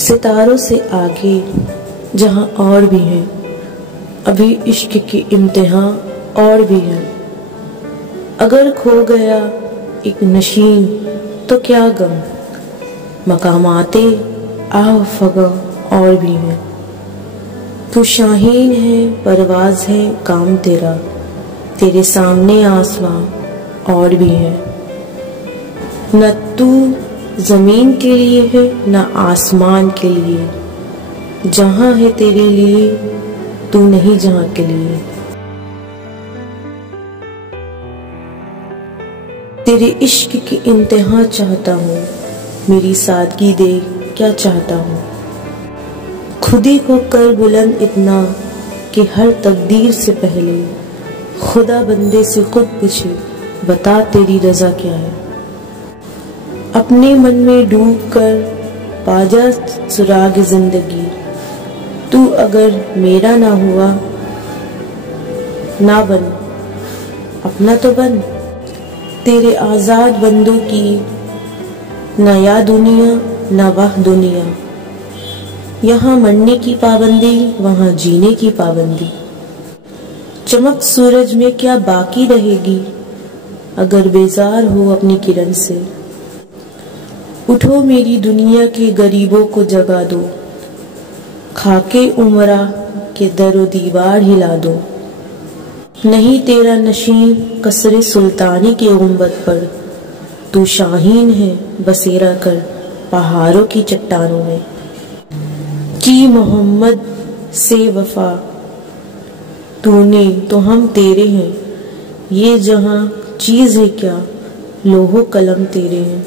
सितारों से आगे जहां और भी हैं, अभी इश्क की इम्तिहान और भी है। अगर खो गया एक नशीन तो क्या गम, मकामाते आह फगा और भी है। तू शाहीन है, परवाज है काम तेरा, तेरे सामने आसमां और भी है। न तू जमीन के लिए है न आसमान के लिए, जहां है तेरे लिए तू नहीं जहां के लिए। तेरे इश्क की इंतहा चाहता हूँ, मेरी सादगी दे क्या चाहता हूँ। खुदी को कर बुलंद इतना कि हर तकदीर से पहले खुदा बंदे से खुद पूछे, बता तेरी रजा क्या है। अपने मन में डूब कर पाजा सुराग जिंदगी, तू अगर मेरा ना हुआ ना बन, अपना तो बन। तेरे आजाद बंदों की ना या दुनिया ना वह दुनिया, यहाँ मरने की पाबंदी वहाँ जीने की पाबंदी। चमक सूरज में क्या बाकी रहेगी अगर बेजार हो अपनी किरण से। उठो मेरी दुनिया के गरीबों को जगा दो, खाके उमरा के दरो दीवार हिला दो। नहीं तेरा नशीन कसरे सुल्तानी के गुंबद पर, तू शाहीन है बसेरा कर पहाड़ों की चट्टानों में। की मोहम्मद से वफा तूने तो हम तेरे हैं, ये जहां चीज है क्या लोहो कलम तेरे हैं।